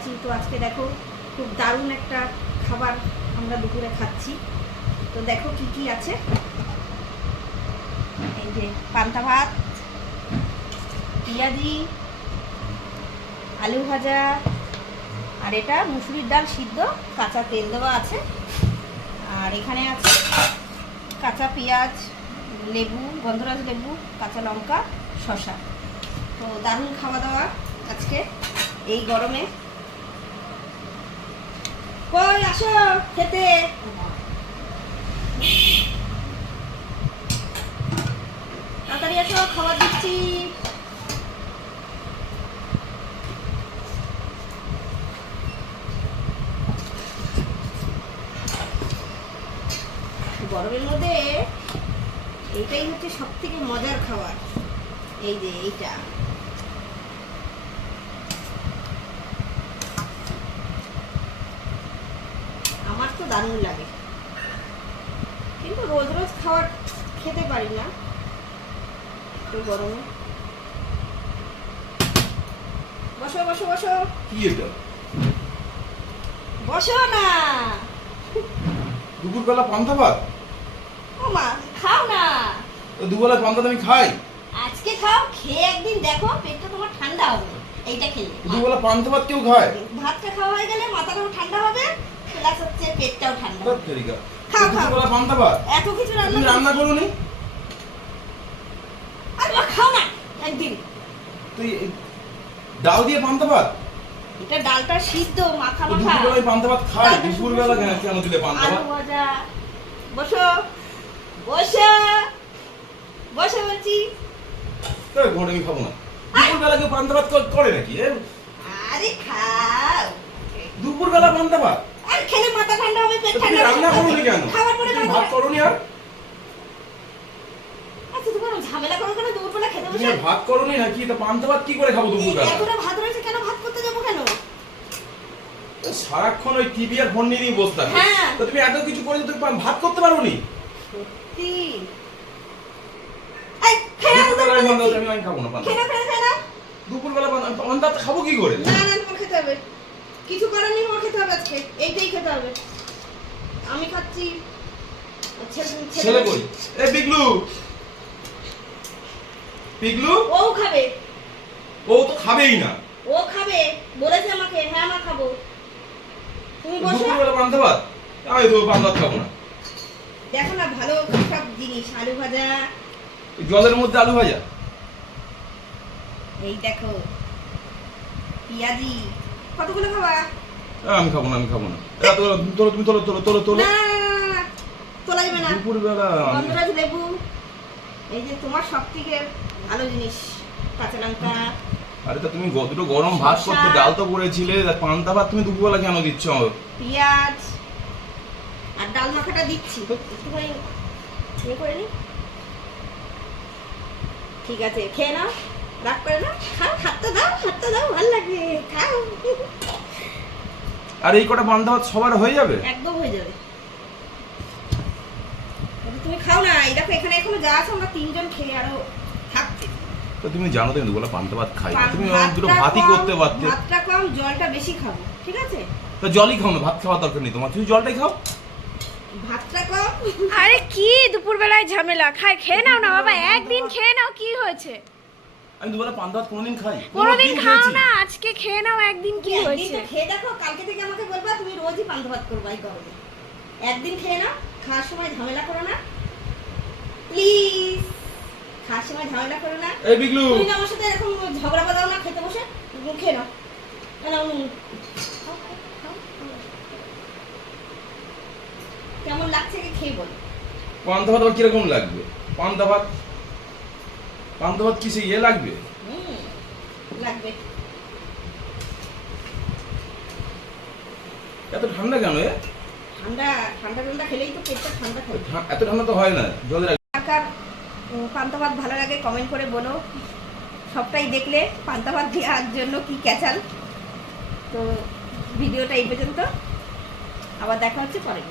আছি। তো আজকে দেখো খুব দারুণ একটা খাবার আমরা দুপুরে খাচ্ছি। তো দেখো কি কি আছে। এই যে পান্তা ভাত, পেঁয়াজি, আলু ভাজা, আর এটা মুসুরির ডাল সিদ্ধ, কাঁচা তেল দেওয়া আছে। আর এখানে আছে কাঁচা পেঁয়াজ, লেবু, গন্ধরাজ লেবু, কাঁচা লঙ্কা, শসা। তো দারুণ খাওয়া দাওয়া আজকে এই গরমে। কই আসো খেতে। তাড়াতাড়ি আসো, খাবার দিচ্ছি। গরমের মধ্যে এইটাই হচ্ছে সব থেকে মজার খাবার। এই যে এইটা আমার তো দারুণ লাগে, কিন্তু রোজ রোজ খাবার খেতে পারি না একটু গরমে। বসো বসো বসো। কি এটা? বসো না। দুপুরবেলা পান্তা ভাত? ও মা, খাও না। দুবেলা পান্তা আমি খাই। আজকে খাও, খেয়ে একদিন দেখো পেটটা তোমার ঠান্ডা হবে এইটা খেলে। দুবেলা পান্তা ভাত কেউ খায়? ভাতটা খাওয়া হয়ে গেলে মাথাটাও ঠান্ডা হবে, প্লাস হচ্ছে পেটটাও ঠান্ডা হবে। খাও খাও। দুবেলা পান্তা ভাত এত কিছু তুমি রান্না করোনি? আরে খাও না একদিন। তুই ডাল দিয়ে পান্তা ভাত? এটা ডালটা সিদ্ধ মাখা মাখা। দুপুরবেলায় পান্তা ভাত খাই, দুপুরবেলা কেন দিলে পান্তা ভাত? আলু ভাজা। বসো বসো বসো বলছি। ঘরে আমি খাবো না। দুপুরবেলা কেউ পান্তা ভাত করে নাকি? আরে খাও। দুপুরবেলা পান্তা ভাত আর খেলে মাথা ঠান্ডা হবে, পেট ঠান্ডা হবে। রান্না করোনি কেন? খাবার পরে তুমি ভাত করোনি? আর আচ্ছা তুমি ঝামেলা করো কেন দুপুরবেলা খেতে তুমি বসে? ভাত করোনি নাকি? তো পান্তা ভাত কি করে খাবো দুপুরবেলা? এতটা ভাত রয়েছে, কেন ভাত করতে যাবো কেন? সারাক্ষণ ওই টিভি আর ফোন নিয়েই বসে থাকো। হ্যাঁ। তো তুমি এত কিছু করে তুমি ভাত করতে পারোনি? সত্যি। এই খেয়ে নাও। দুপুরবেলা আমি খাবো না পান্তা। খেয়ে নাও, খেয়ে নাও। দুপুরবেলা পান্তা ভাত খাবো কি করে? না না, তোমার খেতে হবে। কিছু করার নেই, তোমার খেতে হবে আজকে। এইটাই খেতে হবে। আমি খাচ্ছি। ছেলে কই? এ পিগলু, পিগলু ও খাবে। ও তো খাবেই না। ও খাবে বলেছে আমাকে। হ্যাঁ আমার খাবো। তুমি বসো। দুপুরবেলা পান্তা ভাত? আমি তো পান্তা ভাত খাবো না। দেখো না ভালো সব জিনিস, আলু ভাজা। জলের মধ্যে আলু ভাজা? এই দেখো পেঁয়াজি। কতগুলো খাবা? আমি খাবো না, আমি খাবো না। তোলো তুমি, তোলো তোলো তোলো তোলো। না তোলা যাবে না। দুপুরবেলা গন্ধরাজ লেবু। এই যে তোমার সব থেকে ভালো জিনিস, কাঁচা লঙ্কা। আরে তা তুমি দুটো গরম ভাত করতে ডাল তো করেছিলে, পান্তা ভাত তুমি দুপুরবেলা কেন দিচ্ছ? পেঁয়াজ আর ডাল মাখাটা দিচ্ছি একটুখানি ইয়ে করে নি। ঠিক আছে খেয়ে নাও, রাগ করে না। খাও, হাতটা দাও, হাতটা দাও, ভালো লাগবে। খাও। আর এই কটা পান্তা ভাত সবার হয়ে যাবে? একদম হয়ে যাবে। তুমি খাও না। এই দেখো এখানে এখনো যা আছে আমরা তিনজন খেয়ে আরো থাকছে। তো তুমি জানো তো আমি দুপুরবেলা পান্তা ভাত খাই না। তুমি ভাতটা দুটো ভাতই কম, করতে পারতে। ভাতটা কম, জলটা বেশি খাবো, ঠিক আছে? তো জলই খাও না, ভাত খাওয়ার দরকার নেই তোমার, তুমি জলটাই খাও। ভাতটা কম। আরে কি দুপুরবেলায় ঝামেলা? খেয়ে নাও না বাবা, একদিন খেয়ে নাও, কি হয়েছে? আমি দুপুরবেলা পান্তা ভাত কোনোদিন খাই? কোনোদিন খাও খেয়েছি। না, আজকে খেয়ে নাও, একদিন কি একদিন হয়েছে? তো খেয়ে দেখো, কালকে থেকে আমাকে বলবা তুমি রোজই পান্তা ভাত করবা এই গরমে। একদিন খেয়ে নাও, খাওয়ার সময় ঝামেলা করো না প্লিজ। খাওয়ার সময় ঝামেলা করো না। এই বিগলু, তুমি না আমার সাথে এরকম ঝগড়া বাঁধাও না খেতে বসে। খেয়ে নাও। নাও, কেমন লাগছে খেয়ে বল। পান্তা ভাত আবার কিরকম লাগবে? পান্তা ভাত, পান্তা ভাত কিসে ইয়ে লাগবে? লাগবে। এত ঠান্ডা কেন? ঠান্ডা ঠান্ডা ঠান্ডা খেলেই তো পেটটা ঠান্ডা থাকে। এত ঠান্ডা তো হয় না, জলের কার পান্তা ভাত ভালো লাগে কমেন্ট করে বলো। সবটাই দেখলে পান্তা ভাত দেওয়ার জন্য কি ক্যাচাল। তো ভিডিওটা এই পর্যন্ত, আবার দেখা হচ্ছে পরে।